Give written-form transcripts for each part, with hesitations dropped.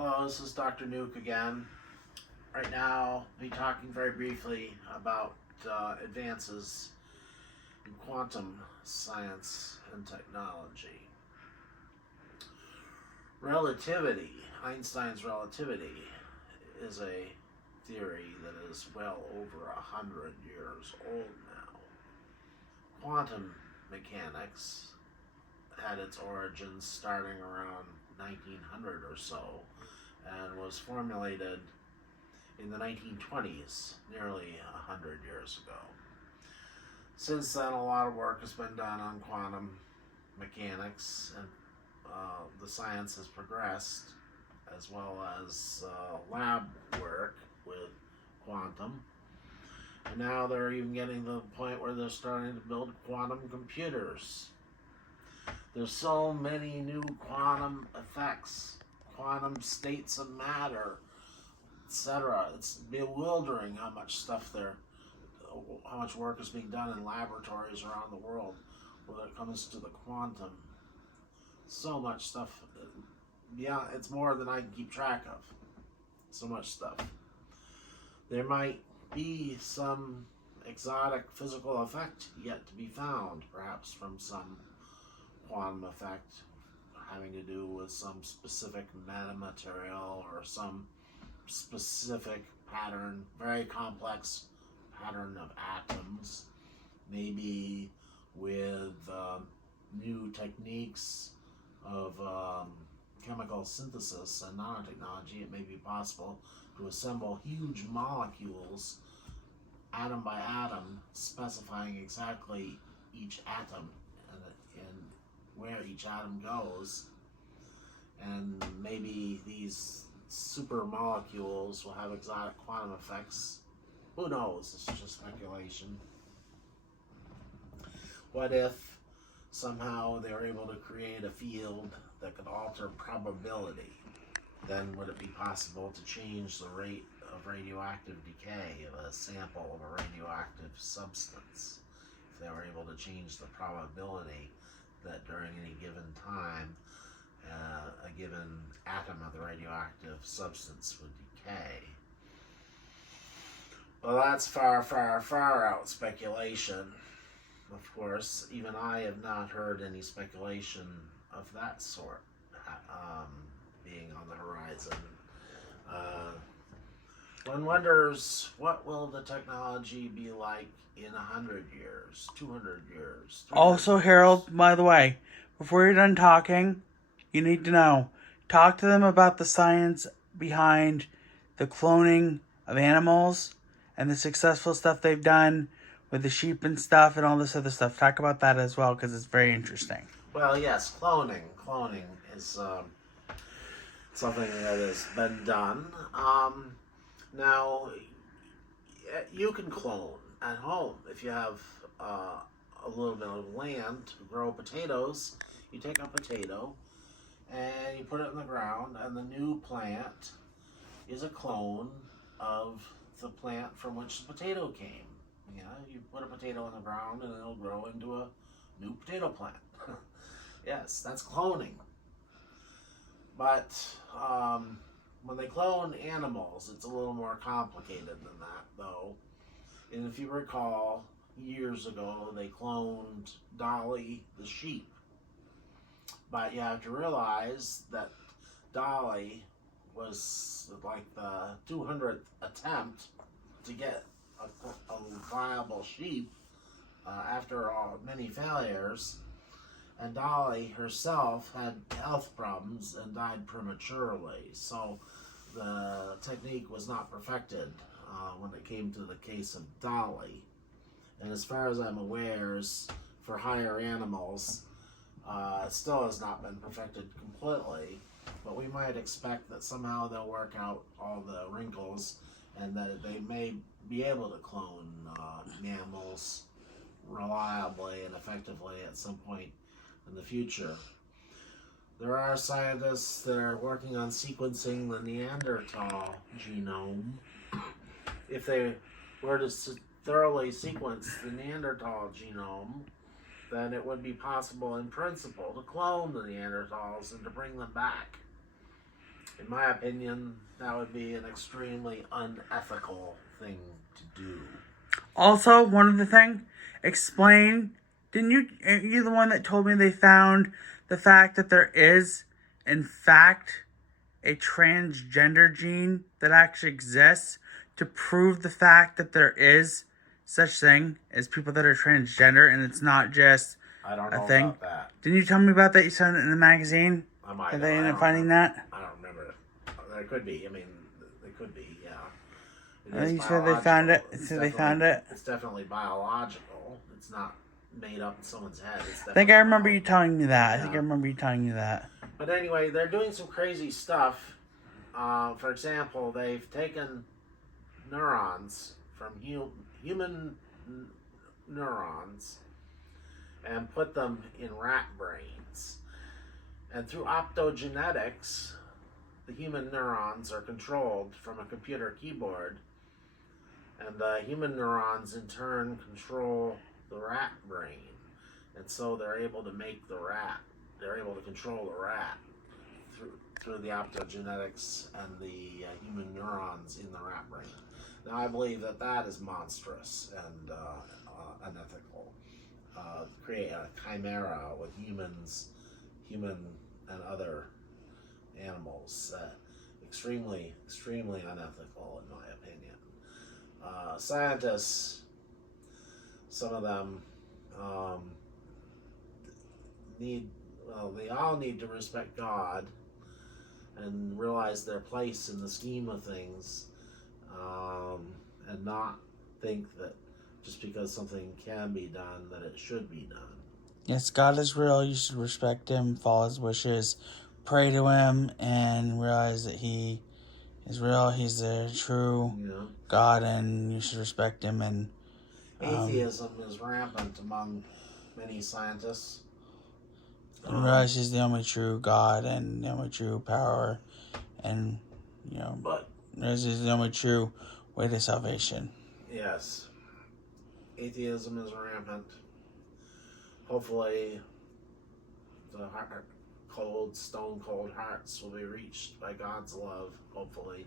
Hello, this is Dr. Nuke again. Right now, I'll be talking very briefly about advances in quantum science and technology. Relativity, Einstein's relativity, is a theory that is well over 100 years old now. Quantum mechanics had its origins starting around 1900 or so and was formulated in the 1920s, nearly 100 years ago. Since then, a lot of work has been done on quantum mechanics, and the science has progressed, as well as lab work with quantum. And now they're even getting to the point where they're starting to build quantum computers. There's so many new quantum effects, quantum states of matter, etc. It's bewildering how much how much work is being done in laboratories around the world when it comes to the quantum. So much stuff. Yeah, it's more than I can keep track of. So much stuff. There might be some exotic physical effect yet to be found, perhaps from some quantum effect having to do with some specific metamaterial or some specific pattern, very complex pattern of atoms, maybe with new techniques of chemical synthesis and nanotechnology. It may be possible to assemble huge molecules atom by atom, specifying exactly each atom and where each atom goes, and maybe these super molecules will have exotic quantum effects. Who knows? This is just speculation. What if somehow they were able to create a field that could alter probability? Then would it be possible to change the rate of radioactive decay of a sample of a radioactive substance? If they were able to change the probability that during any given time a given atom of the radioactive substance would decay. Well, that's far, far, far out speculation. Of course, even I have not heard any speculation of that sort being on the horizon. One wonders, what will the technology be like in 100 years, 200 years? Also, years? Harold, by the way, before you're done talking, you need to know, talk to them about the science behind the cloning of animals and the successful stuff they've done with the sheep and stuff and all this other stuff. Talk about that as well, because it's very interesting. Well, yes, cloning. Cloning is something that has been done. Now, you can clone at home if you have a little bit of land to grow potatoes. You take a potato and you put it in the ground, and the new plant is a clone of the plant from which the potato came. Yeah, you put a potato in the ground and it'll grow into a new potato plant. Yes, that's cloning. But when they clone animals, it's a little more complicated than that, though. And if you recall, years ago, they cloned Dolly the sheep. But you have to realize that Dolly was like the 200th attempt to get a viable sheep after many failures. And Dolly herself had health problems and died prematurely. So the technique was not perfected when it came to the case of Dolly. And as far as I'm aware, for higher animals, it still has not been perfected completely. But we might expect that somehow they'll work out all the wrinkles and that they may be able to clone mammals reliably and effectively at some point in the future. There are scientists that are working on sequencing the Neanderthal genome. If they were to thoroughly sequence the Neanderthal genome, then it would be possible in principle to clone the Neanderthals and to bring them back. In my opinion, that would be an extremely unethical thing to do. Also, one other thing, explain. Didn't you the one that told me they found the fact that there is, in fact, a transgender gene that actually exists to prove the fact that there is such thing as people that are transgender and it's not just I don't a know thing? about that. Didn't you tell me about that? You saw it in the magazine? I might Did have. they end I up don't finding remember. that? I don't remember. There could be. I mean, they could be. Yeah. I think you said they found it. So they found it. It's definitely biological. It's not made up in someone's head. I think I remember you telling me that. Yeah. I think I remember you telling me that. But anyway, they're doing some crazy stuff. For example, they've taken neurons from human neurons and put them in rat brains. And through optogenetics, the human neurons are controlled from a computer keyboard, and the human neurons in turn control the rat brain. And so they're able to make the rat. They're able to control the rat through the optogenetics and the human neurons in the rat brain. Now, I believe that is monstrous and unethical. Create a chimera with human and other animals. Extremely, extremely unethical, in my opinion. Scientists, some of them they all need to respect God and realize their place in the scheme of things, and not think that just because something can be done that it should be done. Yes, God is real. You should respect Him, follow His wishes, pray to Him, and realize that He is real. He's the true God, and you should respect Him. And atheism is rampant among many scientists. And realize He's the only true God and the only true power, and realize He's the only true way to salvation. Yes, atheism is rampant. Hopefully, the stone cold hearts will be reached by God's love. Hopefully.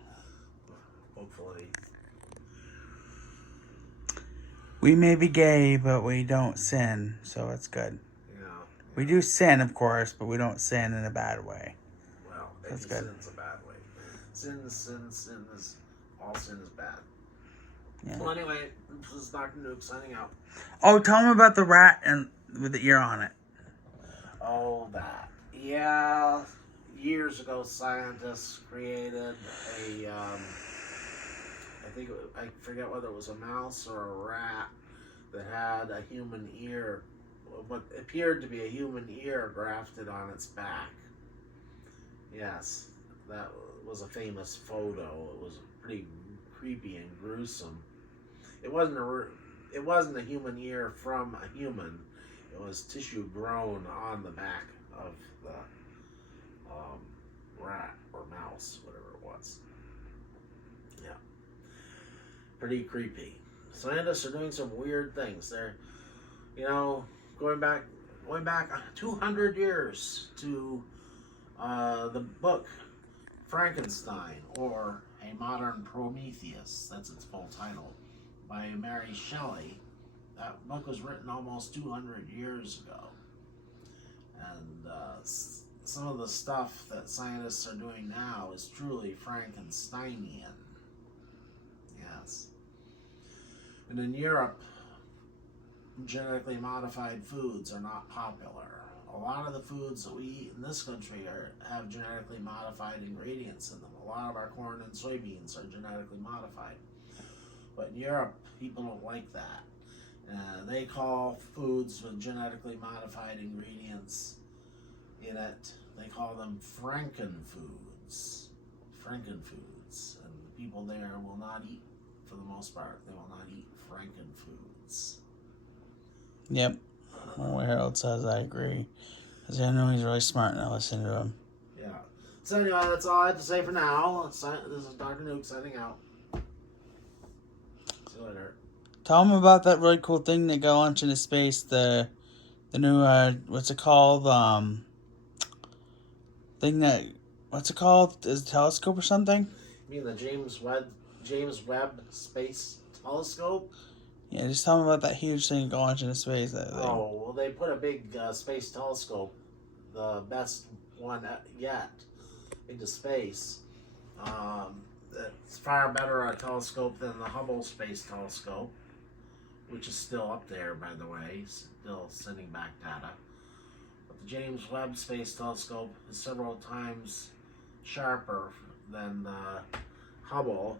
We may be gay, but we don't sin, so it's good. Yeah. We do sin, of course, but we don't sin in a bad way. Well, that's good. Sin's a bad way. Sin is all sin is bad. Yeah. Well, anyway, this is Dr. Nuke signing out. Oh, tell him about the rat and with the ear on it. Oh, that. Yeah, years ago, scientists created I forget whether it was a mouse or a rat that had a human ear, what appeared to be a human ear grafted on its back. Yes, that was a famous photo. It was pretty creepy and gruesome. It wasn't a human ear from a human. It was tissue grown on the back of the rat or mouse, whatever it was. Yeah. Pretty creepy. Scientists are doing some weird things. They're, going back 200 years to the book Frankenstein, or A Modern Prometheus. That's its full title, by Mary Shelley. That book was written almost 200 years ago. And some of the stuff that scientists are doing now is truly Frankensteinian. Yes. And in Europe, genetically modified foods are not popular. A lot of the foods that we eat in this country have genetically modified ingredients in them. A lot of our corn and soybeans are genetically modified. But in Europe, people don't like that. They call foods with genetically modified ingredients in it, they call them Frankenfoods. Frankenfoods. And people there will not eat, for the most part, they will not eat Frankenfoods. Yep. Well, what Harold says, I agree. Because I know he's really smart and I listen to him. Yeah. So anyway, that's all I have to say for now. This is Dr. Nuke signing out. See you later. Tell him about that really cool thing that got launched into space. The new, what's it called? Thing that what's it called? Is it a telescope or something? You mean the James Webb Space Telescope? Yeah, just tell me about that huge thing going into space. That thing. Oh, well, they put a big space telescope, the best one yet, into space. It's far better a telescope than the Hubble Space Telescope, which is still up there, by the way, still sending back data. But the James Webb Space Telescope is several times sharper than the Hubble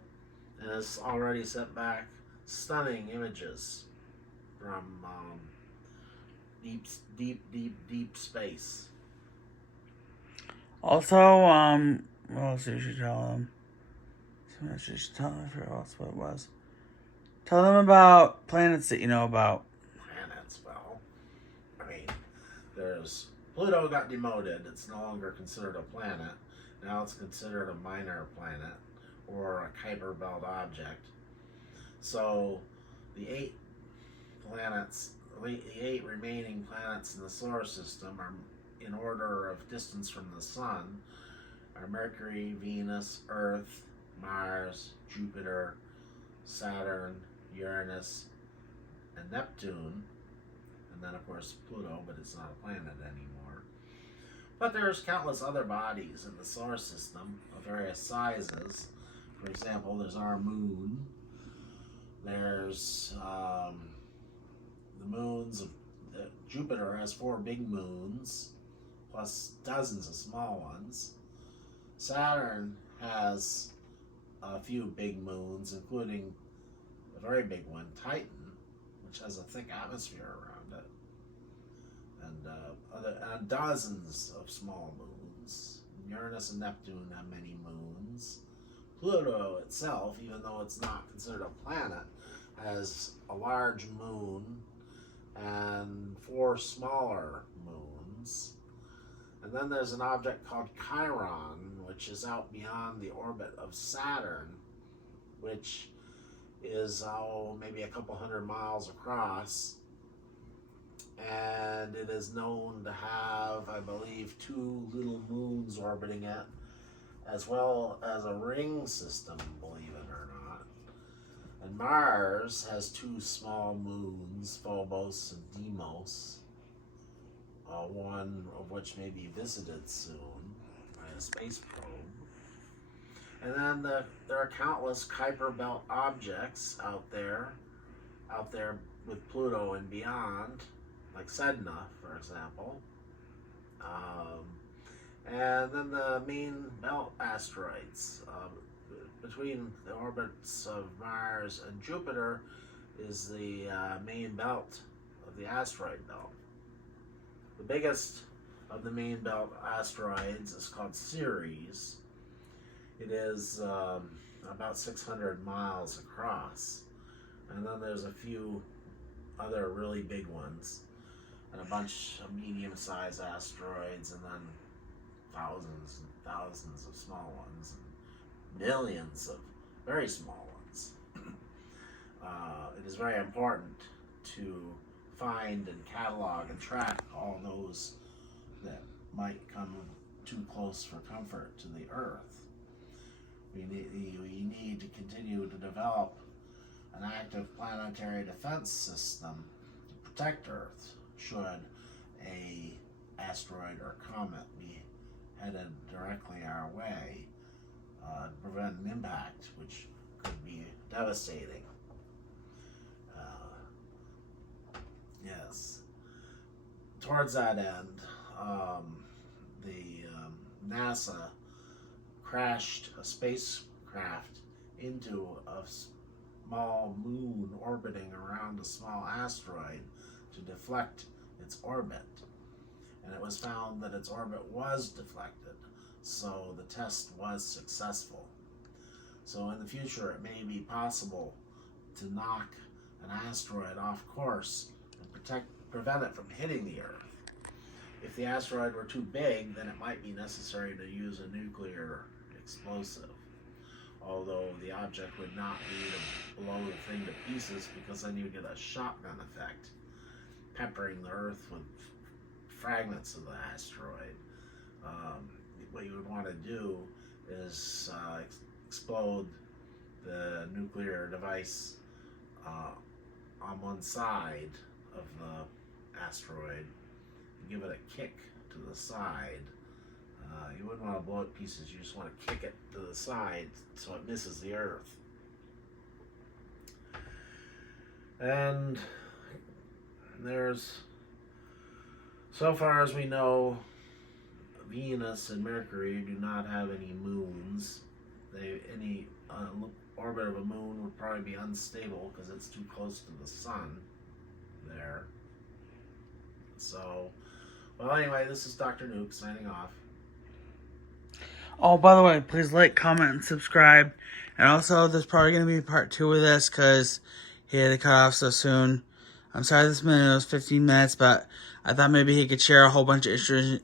and has already sent back stunning images from deep space. Also, what else did you tell them? Something else you should tell them. I forgot else what it was. Tell them about planets that you know about. Planets, well, I mean, there's Pluto got demoted. It's no longer considered a planet. Now it's considered a minor planet or a Kuiper Belt object. So the eight remaining planets in the solar system are in order of distance from the sun are Mercury, Venus, Earth, Mars, Jupiter, Saturn, Uranus, and Neptune, and then of course Pluto, but it's not a planet anymore. But there's countless other bodies in the solar system of various sizes. For example, there's our moon. There's the moons of Jupiter has 4 big moons, plus dozens of small ones. Saturn has a few big moons, including a very big one, Titan, which has a thick atmosphere around it, and dozens of small moons. Uranus and Neptune have many moons. Pluto itself, even though it's not considered a planet, has a large moon and 4 smaller moons. And then there's an object called Chiron, which is out beyond the orbit of Saturn, which is maybe a couple hundred miles across. And it is known to have, I believe, 2 little moons orbiting it, as well as a ring system, believe it or not. And Mars has 2 small moons, Phobos and Deimos, one of which may be visited soon by a space probe. And then there are countless Kuiper Belt objects out there with Pluto and beyond, like Sedna, for example. And then the main belt asteroids. Between the orbits of Mars and Jupiter is the main belt of the asteroid belt. The biggest of the main belt asteroids is called Ceres. It is about 600 miles across. And then there's a few other really big ones, and a bunch of medium-sized asteroids, and then thousands and thousands of small ones, and millions of very small ones. It is very important to find and catalog and track all those that might come too close for comfort to the Earth. We need to continue to develop an active planetary defense system to protect Earth should a asteroid or comet be headed directly our way, to prevent an impact which could be devastating. Yes. Towards that end, NASA crashed a spacecraft into a small moon orbiting around a small asteroid to deflect its orbit. And it was found that its orbit was deflected, so the test was successful. So in the future, it may be possible to knock an asteroid off course and prevent it from hitting the Earth. If the asteroid were too big, then it might be necessary to use a nuclear explosive. Although the object would not be to blow the thing to pieces, because then you would get a shotgun effect, peppering the Earth with fragments of the asteroid. what you would want to do is explode the nuclear device on one side of the asteroid and give it a kick to the side. You wouldn't want to blow it to pieces, you just want to kick it to the side so it misses the Earth. And there's, so far as we know, Venus and Mercury do not have any moons. Any orbit of a moon would probably be unstable because it's too close to the sun there. So, well, anyway, this is Dr. Nuke signing off. Oh, by the way, please like, comment, and subscribe. And also, there's probably going to be part 2 of this because he had to cut off so soon. I'm sorry this video was 15 minutes, but I thought maybe he could share a whole bunch of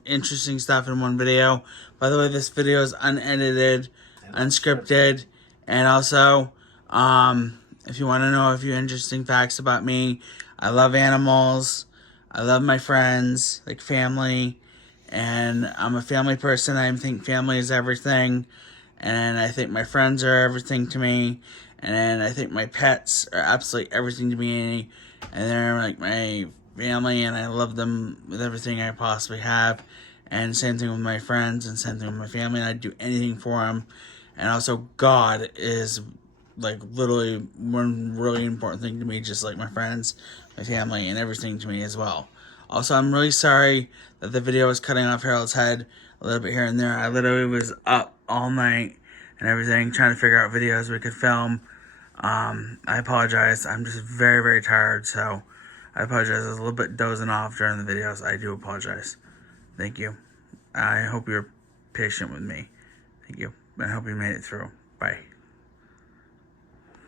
interesting stuff in one video. By the way, this video is unedited, unscripted, and also, if you want to know a few interesting facts about me, I love animals, I love my friends, like family, and I'm a family person. I think family is everything, and I think my friends are everything to me, and I think my pets are absolutely everything to me, and they're like my family, and I love them with everything I possibly have. And same thing with my friends, and same thing with my family, and I'd do anything for them. And also, God is like literally one really important thing to me, just like my friends, my family, and everything to me as well. Also, I'm really sorry that the video was cutting off Harold's head a little bit here and there. I literally was up all night and everything, trying to figure out videos we could film. I apologize. I'm just very, very tired, so I apologize. I was a little bit dozing off during the videos. I do apologize. Thank you. I hope you're patient with me. Thank you. I hope you made it through. Bye.